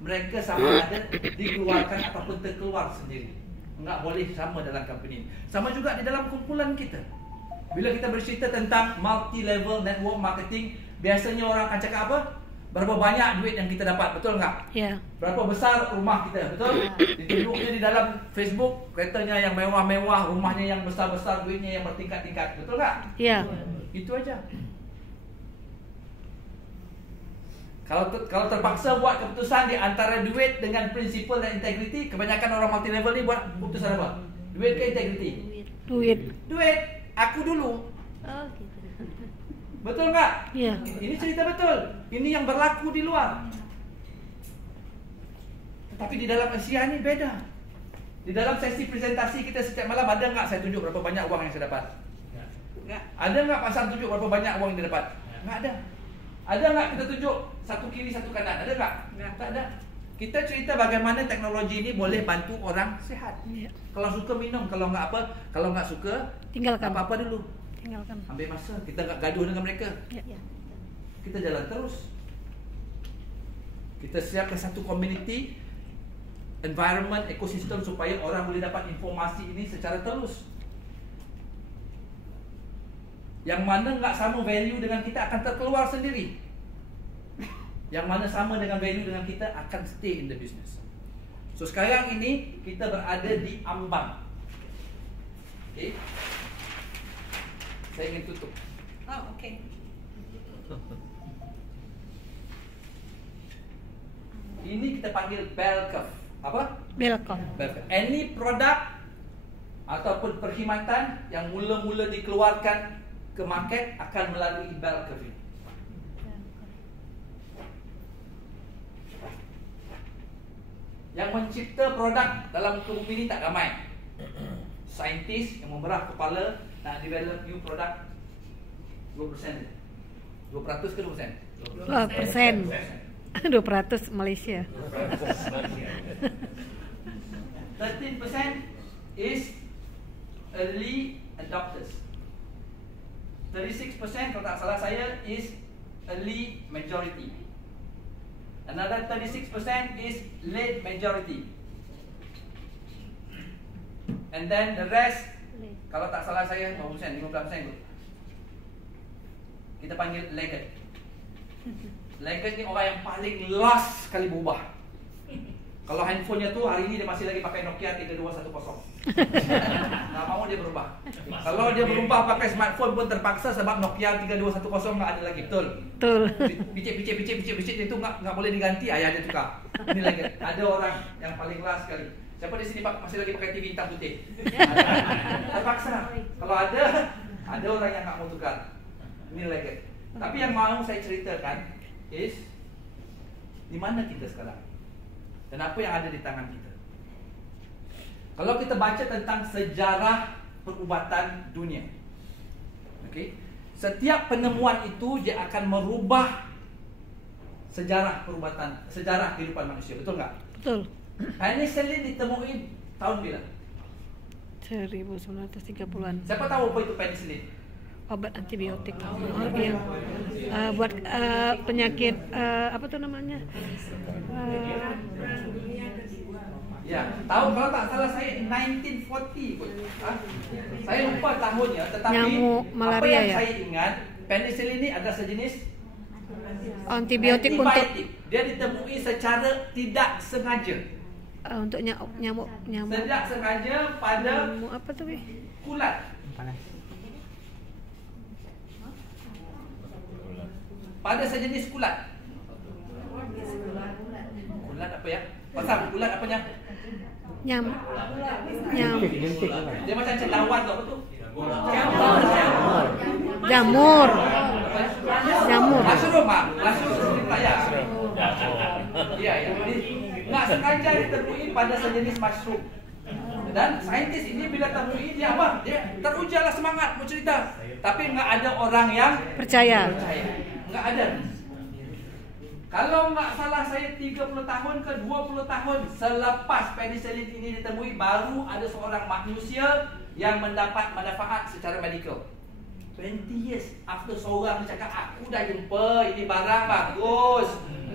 mereka sama ada dikeluarkan ataupun terkeluar sendiri. Nggak boleh sama dalam company. Sama juga di dalam kumpulan kita. Bila kita bercerita tentang multi-level network marketing, biasanya orang akan cakap apa? Berapa banyak duit yang kita dapat, betul nggak? Ya. Berapa besar rumah kita, betul? Ditunjuknya di dalam Facebook, keretanya yang mewah-mewah, rumahnya yang besar-besar, duitnya yang bertingkat-tingkat, betul nggak? Ya. Itu aja. Kalau terpaksa buat keputusan di antara duit dengan prinsipal dan integriti, kebanyakan orang multi level ni buat keputusan apa? Duit ke integriti? Duit. Aku dulu. Oh gitu. Betul nggak? Iya. Ini cerita betul. Ini yang berlaku di luar. Tapi di dalam Asia ni beda. Di dalam sesi presentasi kita setiap malam ada nggak saya tunjuk berapa banyak uang yang saya dapat? Nggak. Ada nggak pasang tunjuk berapa banyak uang yang dia dapat? Nggak ada. Ada nggak kita tunjuk satu kiri satu kanan? Ada nggak? Tak ada. Kita cerita bagaimana teknologi ini boleh bantu orang sihat. Ya. Kalau suka minum, kalau nggak apa, kalau nggak suka Tinggalkan. apa-apa dulu. Tinggalkan. Ambil masa, kita nggak gaduh dengan mereka. Ya. Ya. Kita jalan terus. Kita siapkan satu community, environment, ekosistem supaya orang boleh dapat informasi ini secara terus. Yang mana nggak sama value dengan kita akan terkeluar sendiri. Yang mana sama dengan value dengan kita akan stay in the business. So sekarang ini kita berada di ambang. Okay. Saya ingin tutup. Oh, okay. Ini kita panggil bell curve. Apa? Belkom. Bell curve. Any product ataupun perkhidmatan yang mula-mula dikeluarkan ke market akan melalui bell curve ini. Yang mencipta produk dalam muka bumi ini tak ramai. Saintis yang memberah kepala nak develop new product 2%. 2% ke 2%? 2%. 2% Malaysia. 13% is early adopters. 36% kalau tak salah saya is early majority. Another 36% is late majority. And then the rest, kalau tak salah saya 20%, 15% tu. Kita panggil laggard. Laggard ni orang yang paling last sekali berubah. Kalau handphonenya tu hari ni dia masih lagi pakai Nokia 3210. Tak mahu dia berubah. Kalau dia berubah pakai smartphone pun terpaksa sebab Nokia 3210 tak ada lagi, betul? Betul. Picit itu nggak boleh diganti, ayah dia tukar. Ini lagi ada orang yang paling last sekali. Siapa di sini masih lagi pakai TV hitam putih? Terpaksa. Kalau ada orang yang nggak mau tukar. Ini lagi. Tapi yang mau saya ceritakan is di mana kita sekarang dan apa yang ada di tangan kita. Kalau kita baca tentang sejarah perubatan dunia, okay, setiap penemuan itu dia akan merubah sejarah perubatan, sejarah kehidupan manusia, betul nggak? Betul. Penicillin ditemuin tahun bila? 1930-an. Siapa tahu apa itu penicillin? Obat antibiotik. Yang buat penyakit apa tuh namanya? Ya, tahu kalau tak salah saya 1940 pun. Saya lupa tahunnya, tetapi Nyamuk malaria apa yang ya? saya ingat, penicillin ini adalah sejenis Antibiotik untuk antibiotik. Dia ditemui secara tidak sengaja. untuk nyamuk. Tidak sengaja pada Nyamuk apa tuh, Bi? kulat. Pada sejenis kulat. Kulat apa ya? Pasang kulat apanya? Nyamuk. Dia macam cendawan tu apa tu? Jamur. Mushroom ah, mushroom di Melayu. Iya, ya. Nggak sengaja ditemui pada sejenis mushroom. Dan saintis ini bila temui dia apa? Dia terujalah semangat mau cerita. Tapi nggak ada orang yang Percaya. Enggak ada. Kalau nggak salah saya 30 tahun ke 20 tahun selepas penicillin ini ditemui, baru ada seorang manusia yang mendapat manfaat secara medikal. 20 years after seorang cakap, aku dah jumpa ini barang bagus,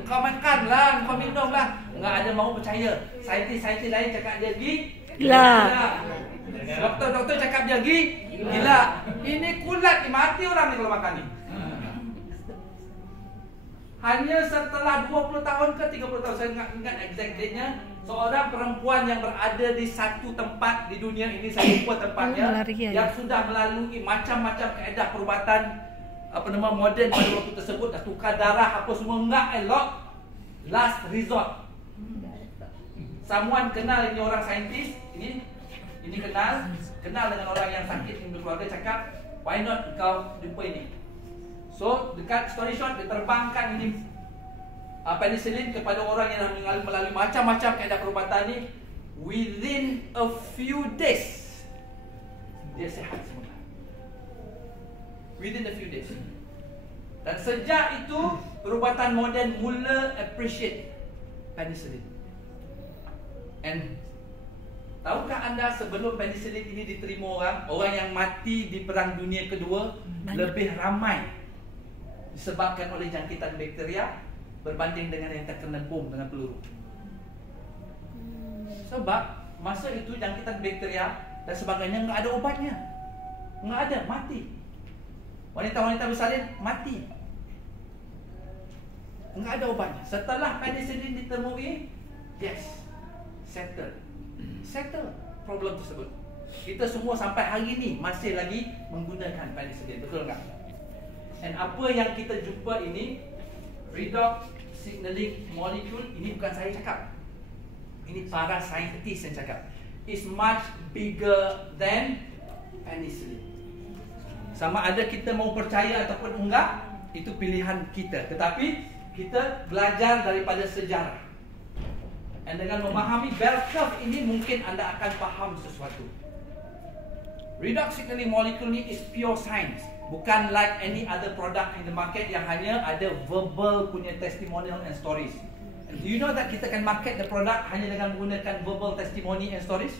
kau makanlah, kau minumlah. Nggak ada mau percaya. Saintis-saintis lain cakap dia Gila. Doktor-doktor cakap dia gila. Ini kulat, mati orang ni kalau makan ni. Hanya setelah 20 tahun ke 30 tahun, saya ingat exact date-nya, seorang perempuan yang berada di satu tempat di dunia ini, saya lupa tempatnya, yang sudah melalui macam-macam kaedah perubatan moden pada waktu tersebut, dah tukar darah apa semua, enggak elok. Last resort, someone kenal ini orang saintis, ini kenal dengan orang yang sakit di keluarga, cakap, why not kau jumpa ini. So, dekat story short, dia terbangkan ini penicillin kepada orang yang melalui macam-macam kaedah perubatan ni. Within a few days, dia sihat semula. Within a few days. Dan sejak itu, perubatan moden mula appreciate penicillin. And tahukah anda sebelum penicillin ini diterima orang yang mati di Perang Dunia Kedua lebih ramai disebabkan oleh jangkitan bakteria berbanding dengan yang terkena bom dengan peluru. Sebab masa itu jangkitan bakteria dan sebagainya enggak ada obatnya. Enggak ada, mati. Wanita-wanita bersalin mati. Enggak ada obatnya. Setelah penicillin ditemui, yes, settle problem tersebut. Kita semua sampai hari ini masih lagi menggunakan penicillin, betul enggak? Dan apa yang kita jumpa ini, redox signaling molecule, ini bukan saya cakap, ini para saintis yang cakap, is much bigger than penicillin. Sama ada kita mau percaya ataupun enggak, itu pilihan kita. Tetapi kita belajar daripada sejarah. Dan dengan memahami bell curve ini, mungkin anda akan faham sesuatu. Redox signaling molecule ni is pure science. Bukan like any other product in the market yang hanya ada verbal punya testimonial and stories. And do you know that kita can market the product hanya dengan menggunakan verbal testimony and stories?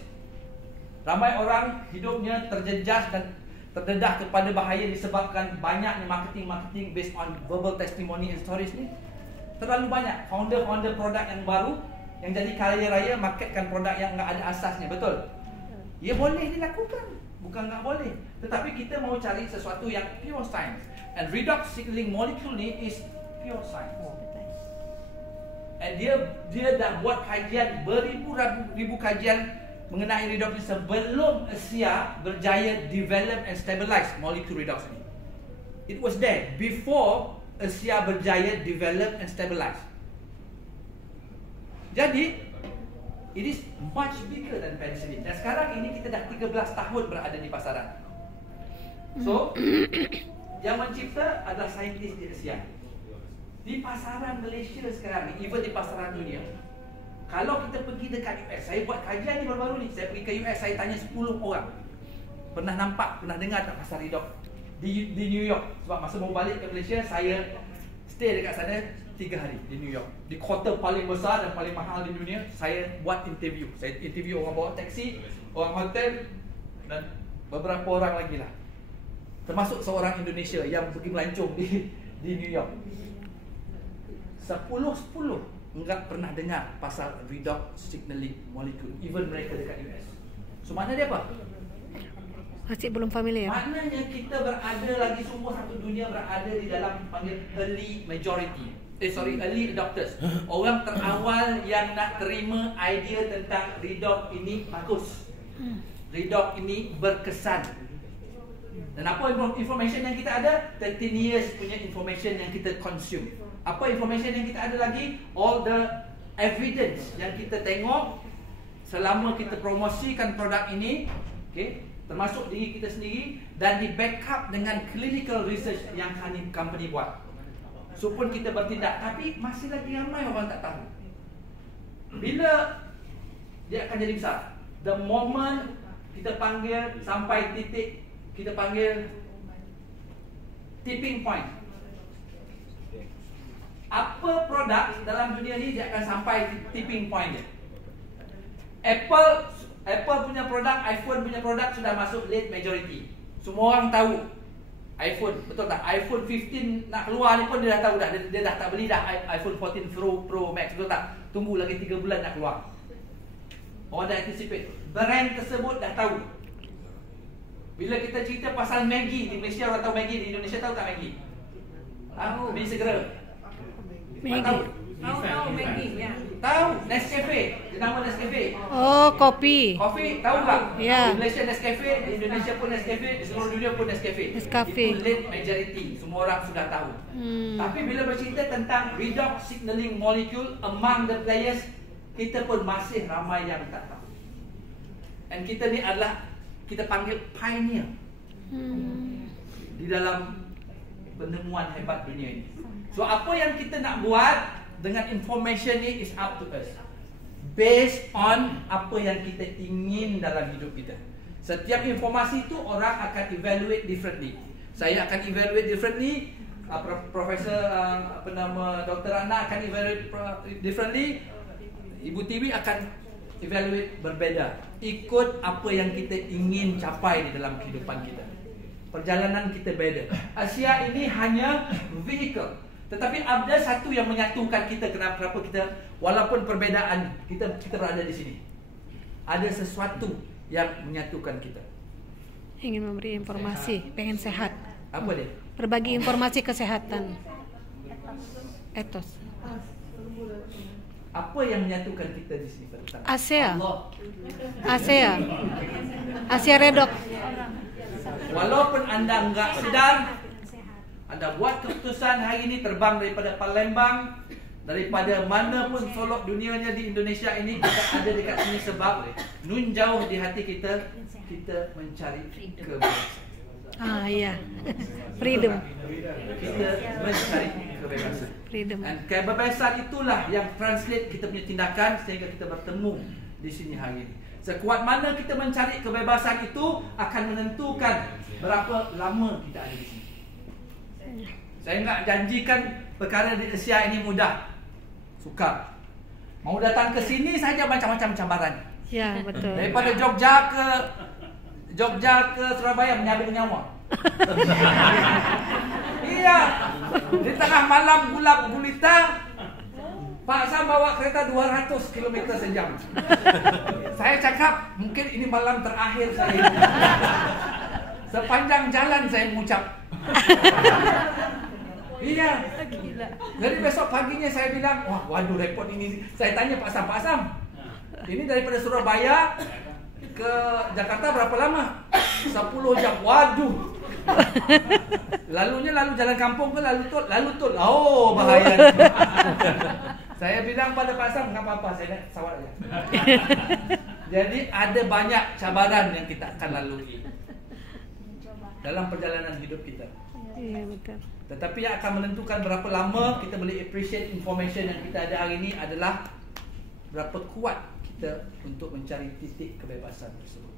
Ramai orang hidupnya terjejas dan terdedah kepada bahaya disebabkan banyaknya marketing based on verbal testimony and stories ni. Terlalu banyak founder produk yang baru yang jadi kaya raya marketkan produk yang enggak ada asasnya, betul? Ya boleh dilakukan, bukan enggak boleh. Tetapi kita mau cari sesuatu yang pure science. And redox signaling molecule ni is pure science. And dia dah buat kajian beribu-ribu kajian mengenai redox ni sebelum Asia berjaya develop and stabilize molecule redox ni. It was there before Asia berjaya develop and stabilize. Jadi it is much bigger than penicillin. Dan sekarang ini kita dah 13 tahun berada di pasaran. So, yang mencipta adalah saintis di Asia. Di pasaran Malaysia sekarang ni, even di pasaran dunia, kalau kita pergi dekat US, saya buat kajian ni baru-baru ni, saya pergi ke US, saya tanya 10 orang, pernah nampak, pernah dengar tak pasal redox di New York. Sebab masa mau balik ke Malaysia, saya stay dekat sana 3 hari di New York. Di kota paling besar dan paling mahal di dunia, saya buat interview. Saya interview orang bawa taksi, orang hotel dan beberapa orang lagi lah. Termasuk seorang Indonesia yang pergi melancong di New York. 10 enggak pernah dengar pasal redox signaling molecule, even mereka dekat US. So makna dia apa? Masih belum familiar. Maknanya kita berada lagi, semua satu dunia berada di dalam panggil early majority. Early adopters. Orang terawal yang nak terima idea tentang redox ini bagus. Redox ini berkesan. Dan apa information yang kita ada? 13 years punya information yang kita consume. Apa information yang kita ada lagi? All the evidence yang kita tengok selama kita promosikan produk ini, okay, termasuk diri kita sendiri, dan di backup dengan clinical research yang company buat. So pun kita bertindak, tapi masih lagi ramai orang tak tahu. Bila dia akan jadi besar? The moment kita panggil sampai titik, kita panggil tipping point. apa produk dalam dunia ni dia akan sampai tipping point dia. Apple punya produk, iPhone punya produk sudah masuk late majority. Semua orang tahu iPhone, betul tak? iPhone 15 nak keluar ni pun dia dah tahu dah. Dia dah tak beli dah iPhone 14 Pro Max, betul tak? Tunggu lagi 3 bulan nak keluar. Orang dah anticipate. Brand tersebut dah tahu. Bila kita cerita pasal Maggi di Malaysia, orang tahu Maggi. Di Indonesia tahu tak Maggi? Tahu. Mie segera. Maggi. Tahu Maggi ya. Tahu Nescafe. Dia nama Nescafe. Oh, kopi. Kopi, tahu tak? Ya. Di Malaysia Nescafe, di Indonesia pun Nescafe, di seluruh dunia pun Nescafe. Nescafe. Itu late majority, semua orang sudah tahu. Tapi bila bercerita tentang redox signaling molecule among the players, kita pun masih ramai yang tak tahu. Dan kita ni adalah, kita panggil pioneer di dalam penemuan hebat dunia ini. So apa yang kita nak buat dengan information ni is up to us, based on apa yang kita ingin dalam hidup kita. Setiap informasi tu orang akan evaluate differently. Saya akan evaluate differently, Profesor Dr. Anna akan evaluate differently, Ibu Tiwi akan evaluate berbeza, ikut apa yang kita ingin capai di dalam kehidupan kita. Perjalanan kita beda. Asia ini hanya vehicle, tetapi ada satu yang menyatukan kita. Kenapa kita, walaupun perbezaan, kita berada di sini. Ada sesuatu yang menyatukan kita. Ingin memberi informasi, pengen sehat. Apa dia? Berbagi informasi kesehatan. Etos. Apa yang menyatukan kita di sini pada saat ASEA. Allah. ASEA. Asia Redok. Walaupun anda enggak sedar, anda buat keputusan hari ini terbang daripada Palembang, daripada mana pun solok dunianya di Indonesia ini, kita ada dekat sini sebab nun jauh di hati kita mencari kebebasan. Iya. Freedom. Kita mencari kebebasan. Freedom. Dan kebebasan itulah yang translate kita punya tindakan sehingga kita bertemu di sini hari ini. Sekuat mana kita mencari kebebasan itu akan menentukan berapa lama kita ada di sini. Saya enggak janjikan perkara di Asia ini mudah. Sukar. Mau datang ke sini saja macam-macam cabaran. Ya, betul. Daripada Jogja ke Surabaya menyabit nyawa. Iya. Di tengah malam gulap gulita, Pak Sam bawa kereta 200 km sejam. Saya cakap mungkin ini malam terakhir saya. Sepanjang jalan saya mengucap. Iya. Jadi besok paginya saya bilang, wah, waduh repot ini. Saya tanya Pak Sam, ini daripada Surabaya ke Jakarta berapa lama? 10 jam. Waduh. Lalu jalan kampung ke lalu tol. Oh, bahaya. Saya bilang pada Pak Sam, enggak apa-apa, saya naik pesawat aja. Jadi ada banyak cabaran yang kita akan lalui dalam perjalanan hidup kita. Iya, betul. Tetapi yang akan menentukan berapa lama kita boleh appreciate information yang kita ada hari ini adalah berapa kuat kita untuk mencari titik kebebasan tersebut.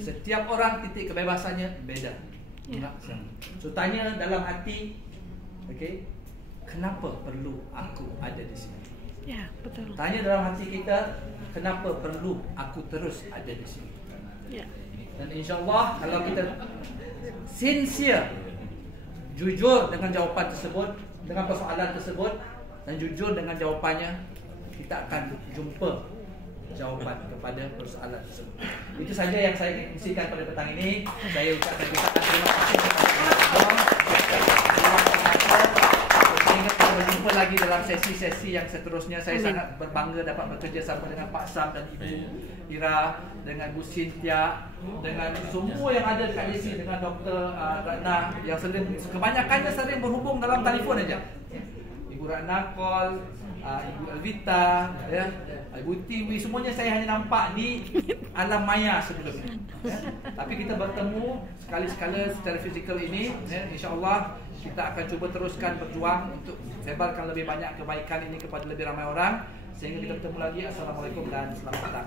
Setiap orang titik kebebasannya beda. So tanya dalam hati, okay, kenapa perlu aku ada di sini? Ya, betul. Tanya dalam hati kita, kenapa perlu aku terus ada di sini? Ya. Dan insyaAllah kalau kita sincere, jujur dengan jawapan tersebut, dengan persoalan tersebut, dan jujur dengan jawapannya, kita akan jumpa jawapan kepada persoalan tersebut. Itu saja yang saya ingin kongsikan pada petang ini. Saya ucapkan terima kasih kepada sehingga kita berjumpa lagi dalam sesi-sesi yang seterusnya. Saya sangat berbangga dapat bekerja sama dengan Pak Sam dan Ibu Ira, dengan Bu Cynthia, dengan semua yang ada dekat sini, dengan Dr. Ratna yang kebanyakannya sering berhubung dalam telefon aja. Ibu Ratna call, Ibu Elvita, ya, Ibu Tiwi, semuanya saya hanya nampak di alam maya sebelumnya. Ya. Tapi kita bertemu sekali-sekala secara fizikal ini, ya, insya-Allah kita akan cuba teruskan berjuang untuk sebarkan lebih banyak kebaikan ini kepada lebih ramai orang sehingga kita bertemu lagi. Assalamualaikum dan selamat datang.